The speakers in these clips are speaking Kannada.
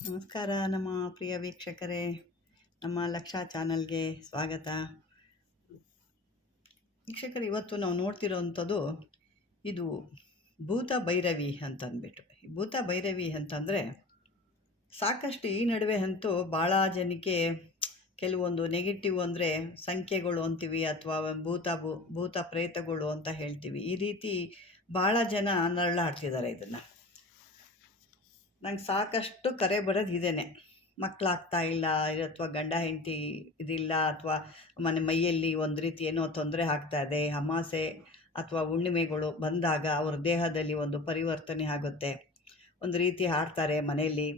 ನಮಸ್ಕಾರ ನಮ್ಮ ಪ್ರಿಯ ವೀಕ್ಷಕರೇ, ನಮ್ಮ ಲಕ್ಷ ಚಾನಲ್ಗೆ ಸ್ವಾಗತ. ವೀಕ್ಷಕರು, ಇವತ್ತು ನಾವು ನೋಡ್ತಿರೋವಂಥದ್ದು ಇದು ಭೂತ ಭೈರವಿ ಅಂತಂದ್ಬಿಟ್ಟು. ಭೂತ ಭೈರವಿ ಅಂತಂದರೆ ಸಾಕಷ್ಟು ಈ ನಡುವೆ ಅಂತೂ ಭಾಳ ಜನಕ್ಕೆ ಕೆಲವೊಂದು ನೆಗೆಟಿವ್ ಅಂದರೆ ಸಂಖ್ಯೆಗಳು ಅಂತೀವಿ ಅಥವಾ ಭೂತ, ಭೂ, ಭೂತ ಪ್ರೇತಗಳು ಅಂತ ಹೇಳ್ತೀವಿ. ಈ ರೀತಿ ಭಾಳ ಜನ ನರಳಾಡ್ತಿದ್ದಾರೆ ಇದನ್ನು. ನಂಗೆ ಸಾಕಷ್ಟು ಕರೆ ಬರೋದು ಇದೇನೆ. ಮಕ್ಕಳಾಗ್ತಾ ಇಲ್ಲ, ಅಥವಾ ಗಂಡ ಹೆಂಡತಿ ಇದಿಲ್ಲ, ಅಥವಾ ಮನೆ ಮೈಯಲ್ಲಿ ಒಂದು ರೀತಿ ಏನೋ ತೊಂದರೆ ಆಗ್ತಾ ಇದೆ ಅಮಾಸೆ ಅಥವಾ ಹುಣ್ಣಿಮೆಗಳು ಬಂದಾಗ ಅವ್ರ ದೇಹದಲ್ಲಿ ಒಂದು ಪರಿವರ್ತನೆ ಆಗುತ್ತೆ. ಒಂದು ರೀತಿ ಹಾಡ್ತಾರೆ ಮನೆಯಲ್ಲಿ,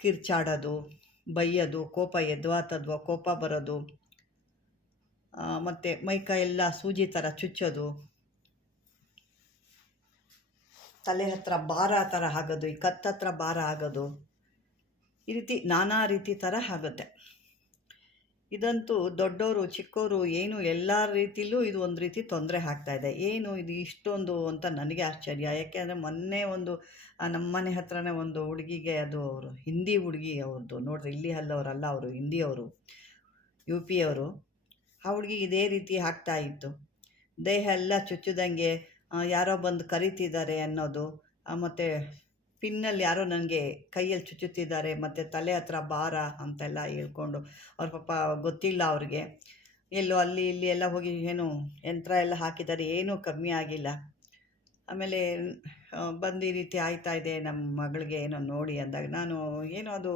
ಕಿರ್ಚಾಡೋದು, ಬೈಯೋದು, ಕೋಪ ಎದ್ವಾತದ್ವಾ ಕೋಪ ಬರೋದು ಮತ್ತು ಮೈಕೈ ಎಲ್ಲ ಸೂಜಿ ಥರ ಚುಚ್ಚೋದು. ತಲೆ ಹತ್ರ ಭಾರ ಥರ ಆಗೋದು, ಈ ಕತ್ತತ್ರ ಭಾರ ಆಗೋದು, ಈ ರೀತಿ ನಾನಾ ರೀತಿ ಥರ ಆಗುತ್ತೆ. ಇದಂತೂ ದೊಡ್ಡವರು ಚಿಕ್ಕವರು ಏನು ಎಲ್ಲ ರೀತಿಲೂ ಇದು ಒಂದು ರೀತಿ ತೊಂದರೆ ಆಗ್ತಾಯಿದೆ ಏನು ಇದು ಇಷ್ಟೊಂದು ಅಂತ ನನಗೆ ಆಶ್ಚರ್ಯ. ಯಾಕೆಂದರೆ ಮೊನ್ನೆ ಒಂದು ನಮ್ಮ ಮನೆ ಹತ್ರನೇ ಒಂದು ಹುಡುಗಿಗೆ ಅದು ಅವರು, ಹಿಂದಿ ಹುಡುಗಿ ಅವ್ರದ್ದು ನೋಡ್ರಿ, ಇಲ್ಲಿ ಅಲ್ಲವರಲ್ಲ ಅವರು ಹಿಂದಿಯವರು ಯು ಪಿ ಅವರು. ಆ ಹುಡುಗಿ ಇದೇ ರೀತಿ ಆಗ್ತಾ ಇತ್ತು. ದೇಹ ಎಲ್ಲ ಚುಚ್ಚುದಂಗೆ ಯಾರೋ ಬಂದು ಕರೀತಿದ್ದಾರೆ ಅನ್ನೋದು ಮತ್ತು ಪಿನ್ನಲ್ಲಿ ಯಾರೋ ನನಗೆ ಕೈಯಲ್ಲಿ ಚುಚ್ಚುತ್ತಿದ್ದಾರೆ, ಮತ್ತು ತಲೆ ಹತ್ರ ಭಾರ ಅಂತೆಲ್ಲ ಹೇಳ್ಕೊಂಡು, ಅವ್ರ ಪಾಪ ಗೊತ್ತಿಲ್ಲ ಅವ್ರಿಗೆ. ಎಲ್ಲೋ ಅಲ್ಲಿ, ಇಲ್ಲಿ ಎಲ್ಲ ಹೋಗಿ ಏನು ಯಂತ್ರ ಎಲ್ಲ ಹಾಕಿದ್ದಾರೆ, ಏನೂ ಕಮ್ಮಿ ಆಗಿಲ್ಲ. ಆಮೇಲೆ ಬಂದು ಈ ರೀತಿ ಆಯ್ತಾ ಇದೆ ನಮ್ಮ ಮಗಳಿಗೆ ಏನೋ ನೋಡಿ ಅಂದಾಗ ನಾನು ಏನೋ ಅದು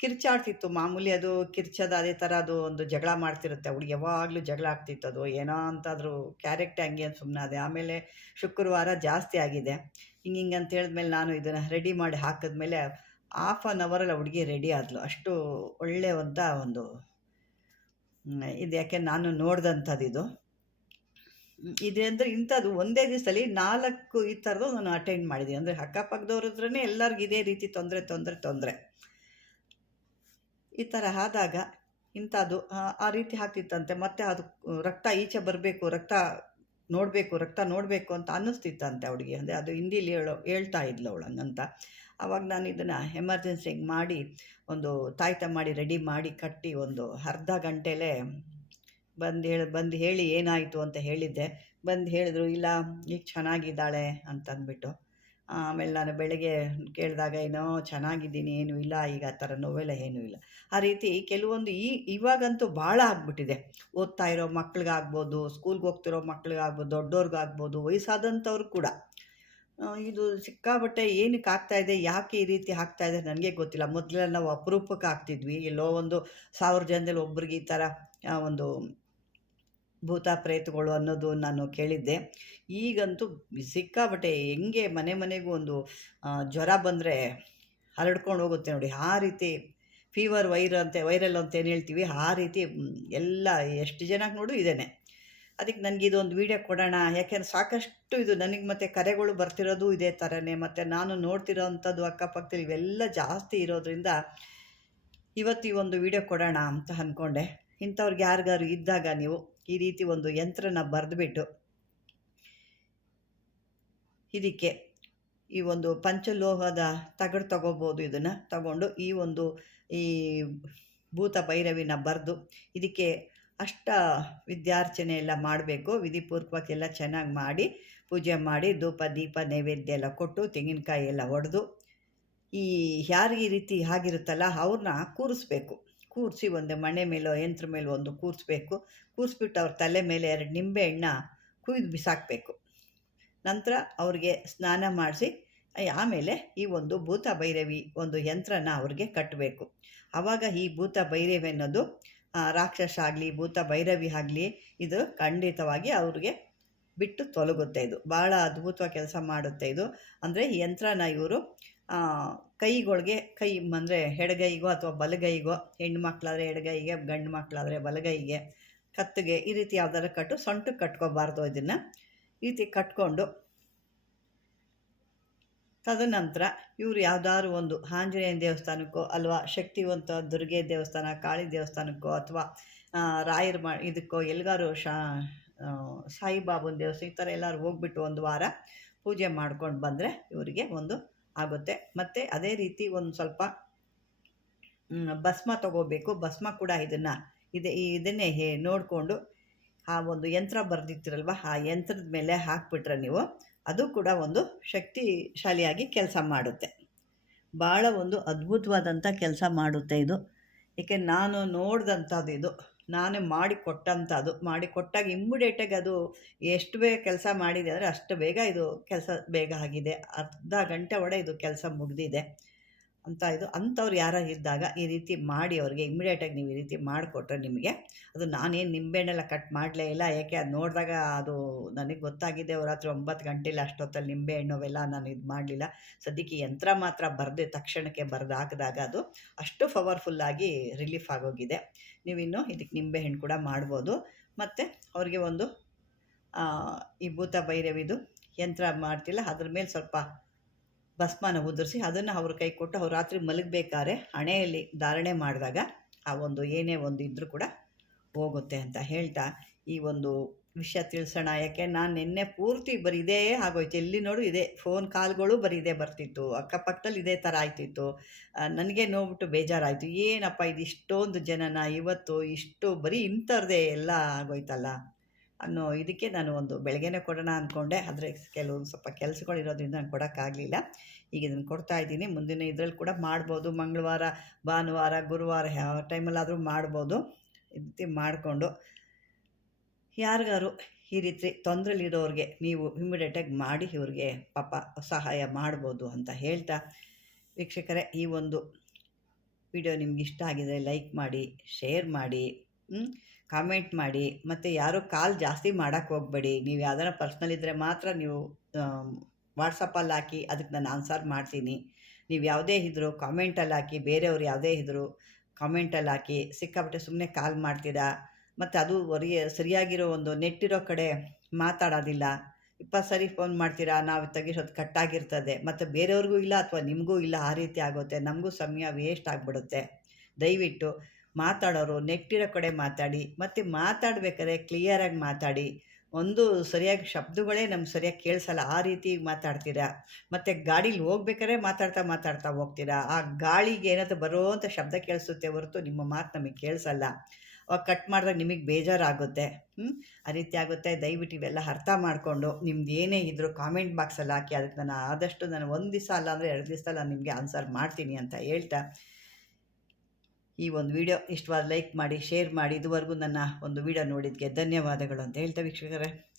ಕಿರ್ಚಾಡ್ತಿತ್ತು. ಮಾಮೂಲಿ ಅದು ಕಿರ್ಚದ ಅದೇ ಥರ ಅದು ಒಂದು ಜಗಳ ಮಾಡ್ತಿರುತ್ತೆ. ಅವಳು ಯಾವಾಗಲೂ ಜಗಳ ಆಗ್ತಿತ್ತು ಅದು. ಏನೋ ಅಂತಾದರೂ ಕ್ಯಾರೆಕ್ಟ್ ಹಂಗೆ ಅಂತ ಸುಮ್ಮನಾದೆ ಆಮೇಲೆ ಶುಕ್ರವಾರ ಜಾಸ್ತಿ ಆಗಿದೆ. ಹಿಂಗೆ ಹಿಂಗೆ ಅಂತ ಹೇಳಿದ್ಮೇಲೆ ನಾನು ಇದನ್ನು ರೆಡಿ ಮಾಡಿ ಹಾಕಿದ್ಮೇಲೆ ಹಾಫ್ ಆನ್ ಅವರಲ್ಲಿ ಹುಡುಗಿ ರೆಡಿ ಆದಳು ಅಷ್ಟು ಒಳ್ಳೆಯವಂಥ ಒಂದು ಇದು ಯಾಕೆ ನಾನು ನೋಡ್ದಂಥದ್ದು ಇದು. ಇದಂದ್ರೆ ಇಂಥದ್ದು ಒಂದೇ ದಿವಸದಲ್ಲಿ ನಾಲ್ಕು ಈ ಥರದ್ದು ನಾನು ಅಟೆಂಡ್ ಮಾಡಿದ್ದೀನಿ ಅಂದರೆ ಅಕ್ಕಪಕ್ಕದವ್ರ ಹತ್ರನೇ ಎಲ್ಲರಿಗೂ ಇದೇ ರೀತಿ ತೊಂದರೆ ತೊಂದರೆ ತೊಂದರೆ. ಈ ಥರ ಆದಾಗ ಇಂಥದ್ದು, ಆ- ರೀತಿ ಆಗ್ತಿತ್ತಂತೆ. ಮತ್ತೆ ಅದು ರಕ್ತ ಈಚೆ ಬರಬೇಕು, ರಕ್ತ ನೋಡಬೇಕು ರಕ್ತ ನೋಡಬೇಕು ಅಂತ ಅನ್ನಿಸ್ತಿತ್ತಂತೆ ಅವಳಿಗೆ ಅಂದರೆ ಅದು ಹಿಂದಿಲಿ ಹೇಳೋ, ಹೇಳ್ತಾ ಇದ್ಲು ಅವಳು ಹಂಗಂತ. ಆವಾಗ ನಾನು ಇದನ್ನು ಎಮರ್ಜೆನ್ಸಿಗೆ ಮಾಡಿ ಒಂದು ತಾಯ್ತ ಮಾಡಿ ರೆಡಿ ಮಾಡಿ ಕಟ್ಟಿ ಒಂದು ಅರ್ಧ ಗಂಟೆಲೇ ಬಂದು ಹೇಳಿ ಬಂದು ಹೇಳಿ ಏನಾಯಿತು ಅಂತ ಹೇಳಿದ್ದೆ. ಬಂದು ಹೇಳಿದ್ರು, ಇಲ್ಲ, ಈಗ ಚೆನ್ನಾಗಿದ್ದಾಳೆ ಅಂತಂದ್ಬಿಟ್ಟು ಆಮೇಲೆ ನಾನು ಬೆಳಗ್ಗೆ ಕೇಳಿದಾಗ, ಏನೋ ಚೆನ್ನಾಗಿದ್ದೀನಿ, ಏನೂ ಇಲ್ಲ, ಈಗ ಆ ಥರ ನೋವೆಲ್ಲ ಏನೂ ಇಲ್ಲ. ಆ ರೀತಿ ಕೆಲವೊಂದು ಈ, ಇವಾಗಂತೂ ಭಾಳ ಆಗ್ಬಿಟ್ಟಿದೆ. ಓದ್ತಾ ಇರೋ ಮಕ್ಳಿಗಾಗ್ಬೋದು, ಸ್ಕೂಲ್ಗೆ ಹೋಗ್ತಿರೋ ಮಕ್ಳಿಗಾಗ್ಬೋದು ದೊಡ್ಡವ್ರಿಗಾಗ್ಬೋದು ವಯಸ್ಸಾದಂಥವ್ರು ಕೂಡ. ಇದು ಸಿಕ್ಕಾಬಟ್ಟೆ ಏನಕ್ಕೆ ಆಗ್ತಾಯಿದೆ ಯಾಕೆ ಈ ರೀತಿ ಆಗ್ತಾ ಇದೆ ನನಗೆ ಗೊತ್ತಿಲ್ಲ. ಮೊದಲೆಲ್ಲ ನಾವು ಅಪರೂಪಕ್ಕೆ ಆಗ್ತಿದ್ವಿ. ಎಲ್ಲೋ ಒಂದು ಸಾವಿರ ಜನದಲ್ಲಿ ಒಬ್ರಿಗೆ ಈ ಥರ ಒಂದು ಭೂತ ಪ್ರೇತಗಳು ಅನ್ನೋದು ನಾನು ಕೇಳಿದ್ದೆ. ಈಗಂತೂ ಸಿಕ್ಕಾಬಟ್ಟೆ ಹೆಂಗೆ ಮನೆ ಮನೆಗೂ ಒಂದು ಜ್ವರ ಬಂದರೆ ಹರಡ್ಕೊಂಡು ಹೋಗುತ್ತೆ ನೋಡಿ. ಆ ರೀತಿ ಫೀವರ್ ವೈರ್ ಅಂತ, ವೈರಲ್ ಅಂತ ಏನು ಹೇಳ್ತೀವಿ, ಆ ರೀತಿ ಎಲ್ಲ ಎಷ್ಟು ಜನಕ್ಕೆ ನೋಡು ಇದ್ದೇನೆ ಅದಕ್ಕೆ ನನಗೆ ಇದೊಂದು ವೀಡಿಯೋ ಕೊಡೋಣ. ಯಾಕೆಂದ್ರೆ ಸಾಕಷ್ಟು ಇದು ನನಗೆ ಮತ್ತು ಕರೆಗಳು ಬರ್ತಿರೋದು ಇದೇ ಥರನೇ ಮತ್ತು ನಾನು ನೋಡ್ತಿರೋ ಅಂಥದ್ದು ಅಕ್ಕಪಕ್ಕದಲ್ಲಿ ಇವೆಲ್ಲ ಜಾಸ್ತಿ ಇರೋದ್ರಿಂದ ಇವತ್ತು ಈ ಒಂದು ವಿಡಿಯೋ ಕೊಡೋಣ ಅಂತ ಅಂದ್ಕೊಂಡೆ ಇಂಥವ್ರಿಗೆ ಯಾರಿಗಾರು ಇದ್ದಾಗ ನೀವು ಈ ರೀತಿ ಒಂದು ಯಂತ್ರನ ಬರೆದುಬಿಟ್ಟು ಇದಕ್ಕೆ ಈ ಒಂದು ಪಂಚಲೋಹದ ತಗಡು ತಗೋಬೋದು ಇದನ್ನು. ತಗೊಂಡು ಈ ಒಂದು ಈ ಭೂತ ಭೈರವಿನ ಬರೆದು ಇದಕ್ಕೆ ಅಷ್ಟ ವಿದ್ಯಾರ್ಚನೆ ಎಲ್ಲ ಮಾಡಬೇಕು. ವಿಧಿಪೂರ್ವಕ ಎಲ್ಲ ಚೆನ್ನಾಗಿ ಮಾಡಿ ಪೂಜೆ ಮಾಡಿ ಧೂಪ, ದೀಪ, ನೈವೇದ್ಯ ಎಲ್ಲ ಕೊಟ್ಟು ತೆಂಗಿನಕಾಯಿ ಎಲ್ಲ ಒಡೆದು ಈ ಯಾರಿಗೆ ಈ ರೀತಿ ಆಗಿರುತ್ತಲ್ಲ ಅವ್ರನ್ನ ಕೂರಿಸ್ಬೇಕು. ಕೂರಿಸಿ ಒಂದು ಮಣೆ ಮೇಲೋ, ಯಂತ್ರ ಮೇಲೋ ಒಂದು ಕೂರಿಸ್ಬೇಕು. ಕೂರಿಸ್ಬಿಟ್ಟು ಅವ್ರ ತಲೆ ಮೇಲೆ ಎರಡು ನಿಂಬೆ ಹಣ್ಣ ಕುಯ್ದು ಬಿಸಾಕಬೇಕು. ನಂತರ ಅವ್ರಿಗೆ ಸ್ನಾನ ಮಾಡಿಸಿ, ಆಮೇಲೆ ಈ ಒಂದು ಭೂತ ಭೈರವಿ ಒಂದು ಯಂತ್ರನ ಅವ್ರಿಗೆ ಕಟ್ಟಬೇಕು ಆವಾಗ ಈ ಭೂತ ಭೈರವಿ ಅನ್ನೋದು ರಾಕ್ಷಸ ಆಗಲಿ, ಭೂತ ಭೈರವಿ ಆಗಲಿ, ಇದು ಖಂಡಿತವಾಗಿ ಅವ್ರಿಗೆ ಬಿಟ್ಟು ತೊಲಗುತ್ತೆ ಇದು. ಭಾಳ ಅದ್ಭುತವಾಗಿ ಕೆಲಸ ಮಾಡುತ್ತೆ ಇದು. ಅಂದರೆ ಈ ಯಂತ್ರನ ಇವರು ಕೈಗಳಿಗೆ ಕೈ ಅಂದರೆ ಎಡಗೈಗೋ ಅಥವಾ ಬಲಗೈಗೋ ಹೆಣ್ಣು ಮಕ್ಕಳಾದರೆ ಎಡಗೈಗೆ ಗಂಡು ಮಕ್ಕಳಾದರೆ ಬಲಗೈಗೆ, ಕತ್ತಿಗೆ ಈ ರೀತಿ ಯಾವ್ದಾದ್ರು ಕಟ್ಟು, ಸೊಂಟಕ್ಕೆ ಕಟ್ಕೋಬಾರ್ದು ಇದನ್ನು. ಈ ರೀತಿ ಕಟ್ಕೊಂಡು ತದನಂತರ ಇವರು ಯಾವ್ದಾದ್ರು ಒಂದು ಆಂಜನೇಯನ ದೇವಸ್ಥಾನಕ್ಕೋ ಅಲ್ವಾ ಶಕ್ತಿವಂತ ದುರ್ಗೆ ದೇವಸ್ಥಾನ, ಕಾಳಿ ದೇವಸ್ಥಾನಕ್ಕೋ ಅಥವಾ ರಾಯರ ಮಾ, ಇದಕ್ಕೋ ಎಲ್ಗಾರು ಶಾ ಸಾಯಿಬಾಬನ ದೇವಸ್ಥಾನ ಈ ಥರ ಎಲ್ಲರೂ ಹೋಗ್ಬಿಟ್ಟು ಒಂದು ವಾರ ಪೂಜೆ ಮಾಡ್ಕೊಂಡು ಬಂದರೆ ಇವರಿಗೆ ಒಂದು ಆಗುತ್ತೆ. ಮತ್ತು ಅದೇ ರೀತಿ ಒಂದು ಸ್ವಲ್ಪ ಭಸ್ಮ ತಗೋಬೇಕು. ಭಸ್ಮ ಕೂಡ ಇದನ್ನು, ಇದೆ, ಇದನ್ನೇ ಹೇ, ನೋಡಿಕೊಂಡು ಆ ಒಂದು ಯಂತ್ರ ಬರೆದಿರ್ತೀರಲ್ವ ಆ ಯಂತ್ರದ ಮೇಲೆ ಹಾಕ್ಬಿಟ್ರೆ ನೀವು ಅದು ಕೂಡ ಒಂದು ಶಕ್ತಿಶಾಲಿಯಾಗಿ ಕೆಲಸ ಮಾಡುತ್ತೆ. ಭಾಳ ಒಂದು ಅದ್ಭುತವಾದಂಥ ಕೆಲಸ ಮಾಡುತ್ತೆ ಇದು. ಏಕೆ, ನಾನು ನೋಡಿದಂಥದ್ದು ಇದು. ನಾನೇ ಮಾಡಿ ಅದು ಮಾಡಿ ಕೊಟ್ಟಾಗ ಇಮ್ಮಿಡಿಯೇಟಾಗಿ ಅದು ಎಷ್ಟು ಬೇಗ ಕೆಲಸ ಮಾಡಿದೆ ಅಂದರೆ ಅಷ್ಟು ಬೇಗ ಇದು ಕೆಲಸ ಬೇಗ ಆಗಿದೆ. ಅರ್ಧ ಗಂಟೆ ಒಳಗೆ ಇದು ಕೆಲಸ ಮುಗಿದಿದೆ. ಅಂತ ಇದು ಅಂಥವ್ರು ಯಾರೋ ಇದ್ದಾಗ ಈ ರೀತಿ ಮಾಡಿ ಅವ್ರಿಗೆ ಇಮ್ಮಿಡಿಯೇಟಾಗಿ ನೀವು ಈ ರೀತಿ ಮಾಡಿಕೊಟ್ರೆ ನಿಮಗೆ ಅದು ನಾನೇನು ನಿಂಬೆಹಣ್ಣೆಲ್ಲ ಕಟ್ ಮಾಡಲೇ ಇಲ್ಲ ಯಾಕೆ ಅದು ನೋಡಿದಾಗ ಅದು ನನಗೆ ಗೊತ್ತಾಗಿದೆ ರಾತ್ರಿ ಒಂಬತ್ತು ಗಂಟೆಲಿ ಅಷ್ಟೊತ್ತಲ್ಲಿ ನಿಂಬೆಹಣ್ಣು ಅವೆಲ್ಲ ನಾನು ಇದು ಮಾಡಲಿಲ್ಲ. ಸದ್ಯಕ್ಕೆ ಯಂತ್ರ ಮಾತ್ರ ಬರೆದು ತಕ್ಷಣಕ್ಕೆ ಬರೆದು ಹಾಕಿದಾಗ ಅದು ಅಷ್ಟು ಪವರ್ಫುಲ್ಲಾಗಿ ರಿಲೀಫ್ ಆಗೋಗಿದೆ. ನೀವಿನ್ನು ಇದಕ್ಕೆ ನಿಂಬೆಹಣ್ಣು ಕೂಡ ಮಾಡ್ಬೋದು. ಮತ್ತು ಅವ್ರಿಗೆ ಒಂದು ಈ ಭೂತ ಭೈರವಿದು ಯಂತ್ರ ಮಾಡ್ತಿಲ್ಲ, ಅದ್ರ ಮೇಲೆ ಸ್ವಲ್ಪ ಭಸ್ಮನ ಉದುರಿಸಿ ಅದನ್ನು ಅವ್ರ ಕೈ ಕೊಟ್ಟು ಅವ್ರು ರಾತ್ರಿ ಮಲಗಬೇಕಾದ್ರೆ ಹಣೆಯಲ್ಲಿ ಧಾರಣೆ ಮಾಡಿದಾಗ ಆ ಒಂದು ಏನೇ ಒಂದು ಇದ್ದರೂ ಕೂಡ ಹೋಗುತ್ತೆ ಅಂತ ಹೇಳ್ತಾ ಈ ಒಂದು ವಿಷಯ ತಿಳಿಸೋಣ. ಯಾಕೆ ನಾನು ನಿನ್ನೆ ಪೂರ್ತಿ ಬರೀ ಇದೇ ಆಗೋಯ್ತು. ಎಲ್ಲಿ ನೋಡು ಇದೇ ಫೋನ್ ಕಾಲ್ಗಳು ಬರೀ ಇದೇ ಬರ್ತಿತ್ತು. ಅಕ್ಕಪಕ್ಕದಲ್ಲಿ ಇದೇ ಥರ ಆಯ್ತಿತ್ತು. ನನಗೆ ನೋಡ್ಬಿಟ್ಟು ಬೇಜಾರಾಯಿತು. ಏನಪ್ಪ ಇದು ಇಷ್ಟೊಂದು ಜನನ, ಇವತ್ತು ಇಷ್ಟು ಬರೀ ಇಂಥವ್ರದೇ ಎಲ್ಲ ಆಗೋಯ್ತಲ್ಲ? ಅನ್ನೋ ಇದಕ್ಕೆ ನಾನು ಒಂದು ಬೆಳಗ್ಗೆನೇ ಕೊಡೋಣ ಅಂದ್ಕೊಂಡೆ ಆದರೆ ಕೆಲವೊಂದು ಸ್ವಲ್ಪ ಕೆಲಸಗಳಿರೋದ್ರಿಂದ ನಾನು ಕೊಡೋಕ್ಕಾಗಲಿಲ್ಲ. ಈಗ ಇದನ್ನು ಕೊಡ್ತಾ ಇದ್ದೀನಿ. ಮುಂದಿನ ಇದರಲ್ಲಿ ಕೂಡ ಮಾಡ್ಬೋದು. ಮಂಗಳವಾರ, ಭಾನುವಾರ, ಗುರುವಾರ ಯಾವ ಟೈಮಲ್ಲಾದರೂ ಮಾಡ್ಬೋದು. ಈ ರೀತಿ ಮಾಡಿಕೊಂಡು ಯಾರಿಗಾರು ಈ ರೀತಿ ತೊಂದರೆಲಿರೋರಿಗೆ ನೀವು ಇಮಿಡಿಯೇಟಾಗಿ ಮಾಡಿ ಇವ್ರಿಗೆ ಪಾಪ ಸಹಾಯ ಮಾಡ್ಬೋದು ಅಂತ ಹೇಳ್ತಾ ವೀಕ್ಷಕರೇ, ಈ ಒಂದು ವಿಡಿಯೋ ನಿಮ್ಗೆ ಇಷ್ಟ ಆಗಿದೆ ಲೈಕ್ ಮಾಡಿ, ಶೇರ್ ಮಾಡಿ. ಕಾಮೆಂಟ್ ಮಾಡಿ. ಮತ್ತು ಯಾರೂ ಕಾಲ್ ಜಾಸ್ತಿ ಮಾಡೋಕ್ಕೆ ಹೋಗಬೇಡಿ. ನೀವು ಯಾವ್ದಾರ ಪರ್ಸ್ನಲ್ ಇದ್ದರೆ ಮಾತ್ರ ನೀವು ವಾಟ್ಸಪ್ಪಲ್ಲಿ ಹಾಕಿ ಅದಕ್ಕೆ ನಾನು ಆನ್ಸರ್ ಮಾಡ್ತೀನಿ. ನೀವು ಯಾವುದೇ ಇದ್ದರೂ ಕಾಮೆಂಟಲ್ಲಿ ಹಾಕಿ, ಬೇರೆಯವ್ರು ಯಾವುದೇ ಇದ್ದರೂ ಕಾಮೆಂಟಲ್ಲಿ ಹಾಕಿ ಸಿಕ್ಕಾಬಿಟ್ಟೆ ಸುಮ್ಮನೆ ಕಾಲ್ ಮಾಡ್ತೀರಾ? ಮತ್ತು ಅದು ವರಿ ಸರಿಯಾಗಿರೋ ಒಂದು ನೆಟ್ಟಿರೋ ಕಡೆ ಮಾತಾಡೋದಿಲ್ಲ. ಇಪ್ಪತ್ತು ಸರಿ ಫೋನ್ ಮಾಡ್ತೀರಾ? ನಾವು ತೆಗಿಸೋದು ಕಟ್ಟಾಗಿರ್ತದೆ ಮತ್ತು ಬೇರೆಯವ್ರಿಗೂ ಇಲ್ಲ ಅಥವಾ ನಿಮಗೂ ಇಲ್ಲ ಆ ರೀತಿ ಆಗುತ್ತೆ. ನಮಗೂ ಸಮಯ ವೇಸ್ಟ್ ಆಗಿಬಿಡುತ್ತೆ. ದಯವಿಟ್ಟು ಮಾತಾಡೋರು, ನೆಟ್ಟಿರೋ ಕಡೆ ಮಾತಾಡಿ, ಮತ್ತು ಮಾತಾಡಬೇಕಾದ್ರೆ ಕ್ಲಿಯರಾಗಿ ಮಾತಾಡಿ. ಒಂದು ಸರಿಯಾಗಿ ಶಬ್ದಗಳೇ ನಮ್ಗೆ ಸರಿಯಾಗಿ ಕೇಳಿಸಲ್ಲ, ಆ ರೀತಿ ಮಾತಾಡ್ತೀರಾ? ಮತ್ತು ಗಾಡೀಲಿ ಹೋಗ್ಬೇಕಾದ್ರೆ ಮಾತಾಡ್ತಾ ಮಾತಾಡ್ತಾ ಹೋಗ್ತೀರಾ? ಆ ಗಾಳಿಗೆ ಏನಾದರೂ ಬರುವಂಥ ಶಬ್ದ ಕೇಳಿಸುತ್ತೆ ಹೊರತು ನಿಮ್ಮ ಮಾತು ನಮಗೆ ಕೇಳಿಸಲ್ಲ. ಅವಾಗ ಕಟ್ ಮಾಡಿದಾಗ ನಿಮಗೆ ಬೇಜಾರಾಗುತ್ತೆ. ಹ್ಞೂ ಆ ರೀತಿ ಆಗುತ್ತೆ. ದಯವಿಟ್ಟು ಇವೆಲ್ಲ ಅರ್ಥ ಮಾಡಿಕೊಂಡು, ನಿಮ್ದು ಏನೇ ಇದ್ದರೂ ಕಾಮೆಂಟ್ ಬಾಕ್ಸಲ್ಲಿ ಹಾಕಿ, ಅದಕ್ಕೆ ನಾನು ಆದಷ್ಟು ನಾನು ಒಂದು ದಿವಸ ಅಲ್ಲ ಅಂದರೆ ಎರಡು ದಿವಸ ನಾನು ನಿಮಗೆ ಆನ್ಸರ್ ಮಾಡ್ತೀನಿ ಅಂತ ಹೇಳ್ತಾ ಈ ಒಂದು ವಿಡಿಯೋ ಇಷ್ಟವಾದ ಲೈಕ್ ಮಾಡಿ, ಶೇರ್ ಮಾಡಿ, ಇದುವರೆಗೂ ನನ್ನ ಒಂದು ವಿಡಿಯೋ ನೋಡಿದ್ದಕ್ಕೆ ಧನ್ಯವಾದಗಳು ಅಂತ ಹೇಳ್ತಾ ವೀಕ್ಷಕರೇ.